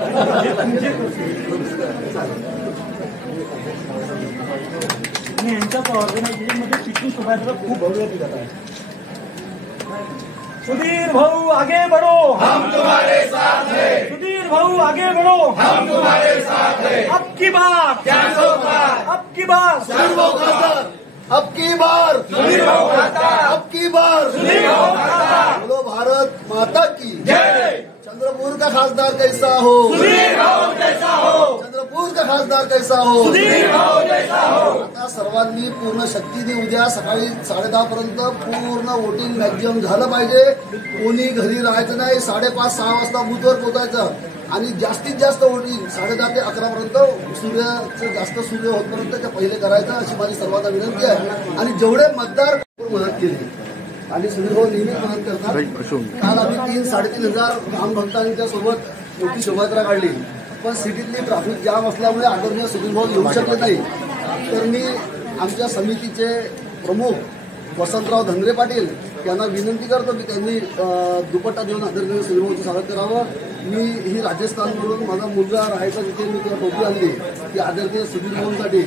आणि यांच्या ऑर्गनायझेशनमध्ये पिकनिक शोभायात्रा खूप भव्य दिसत आहे। सुधीर भाऊ आगे बढ़ो, हम तुम्हारे साथ हैं। सुधीर भाऊ आगे बढ़ो, हम तुम्हारे साथ हैं। अब की बार 400 पार, अब की बार सर्वो खासदार, अब की बार सुधीर भाऊ खासदार, अब की बार सुधीर भाऊ खासदार। बोलो भारत माता की जय। चंद्रपुर का खासदार कैसा हो, सुधीर भाऊ जैसा हो, चंद्रपुर का खासदार कैसा हो, सुधीर भाऊ जैसा हो। आता सर्वांनी पूर्ण शक्तीने उद्या सकाळी 10:30 पर्यंत पूर्ण वोटिंग मॅक्झिमम झालं पाहिजे। कोणी घरी राहायचं नाही, 5:30-6 वाजता बूथवर पोहोचायचं आणि जास्तीत जास्त वोटिंग 10:30 ते 11 पर्यंत सूर्याचं जास्त सूर्य होतपर्यंत ते पहिले करायचं अशी माझी सर्वांना विनंती आहे। आणि जेवढे मतदार मदत केली आणि सुधीर भाऊ नेहमीच मदत करतात। काल आम्ही 3-3.5 हजार रामभक्तांच्या सोबत मोठी शोभायात्रा काढली, पण सिटीतली ट्रॅफिक जाम असल्यामुळे आदरणीय सुधीर भाऊ येऊ शकले नाही। तर मी आमच्या समितीचे प्रमुख वसंतराव धंगरे पाटील यांना विनंती करतो की त्यांनी दुपट्टा देऊन आदरणीय सुधीर भाऊचं स्वागत करावं। मी ही राजस्थानमधून माझा मुलगा राहायचा तिथे मी त्याला टोपी आणली की आदरणीय सुधीर भाऊंसाठी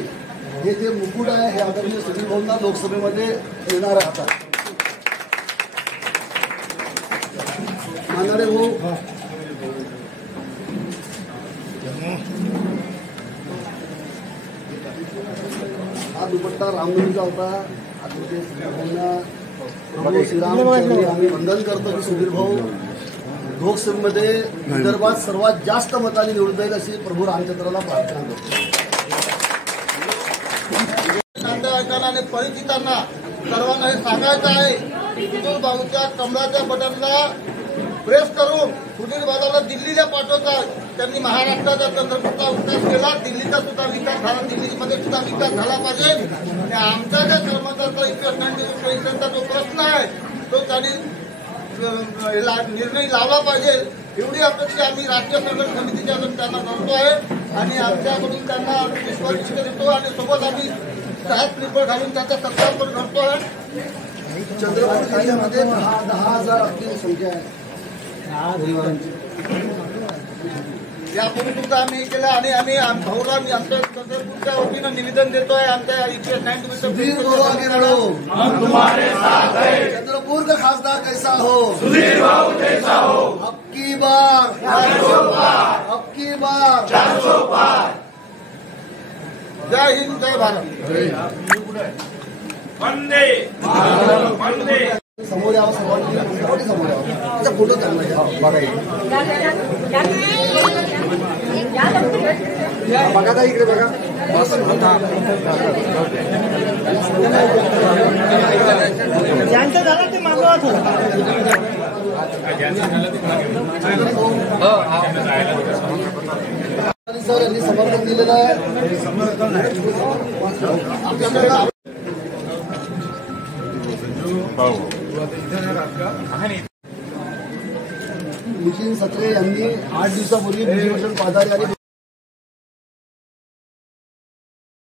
हे जे मुकुट आहे हे आदरणीय सुधीर भाऊंना लोकसभेमध्ये येणार आहे। आता मानाडे भाऊ हा दुपट्टा रामनवमीचा होता। आदरणीय सुधीर भाऊंना प्रभू श्रीराम आम्ही वंदन करतो की सुधीर भाऊ लोकसभेमध्ये विदर्भात सर्वात जास्त मतांनी निवडून जाईल अशी प्रभू रामचंद्राला प्रार्थना करतो। नातेवाईकांना आणि परिचितांना सर्वांना हे सांगायचं आहे की सुधीर भाऊच्या कमळाच्या बटनला प्रेस करून सुधीर भाऊला दिल्लीला पाठवतात। त्यांनी महाराष्ट्राचा चंद्रपूरचा विकास केला, दिल्लीचा सुद्धा विकास झाला, दिल्लीमध्ये सुद्धा विकास झाला पाहिजे। आणि आमचा ज्या कर्मचाऱ्याचा इन्व्हेस्टमेंटचा जो प्रश्न आहे तो त्यांनी निर्णय लावला पाहिजे एवढी अपेक्षा आम्ही राष्ट्रीय संघटन समितीच्या त्यांना करतो आहे। आणि आमच्याकडून त्यांना विश्वास देतो आणि सोबत आम्ही साहेब रिपोर्ट घालून त्यांचा सत्कार पण करतो आहे। चंद्रपूर जिल्ह्यामध्ये 10,000 अंतिम संख्या आहे यापूर्वी सुद्धा आम्ही केलं आणि आम्ही भाऊला आमच्या चंद्रपूरच्या वतीनं निवेदन देतोय। आमच्या इथे सुधीर भाऊ आगे बढ़ो, हम तुम्हारे साथ हैं। चंद्रपुर का खासदार कैसा हो, सुधीर भाऊ जैसा हो, अब की बार 400 पार, अब की बार 400 पार। जय हिंद, जय भारत। वंदे मातरम, वंदे। समोर यावं सर्वांनी समोर यावं, त्याचा फोटो चांगला घ्या बघा का इकडे बघा। ज्यांचं झालं ते मागवा थोडं। सर यांनी समर्थन दिलेलं आहे। नितीन सत्रे यांनी 8 दिवसापूर्वी भुजबळ पादारी आणि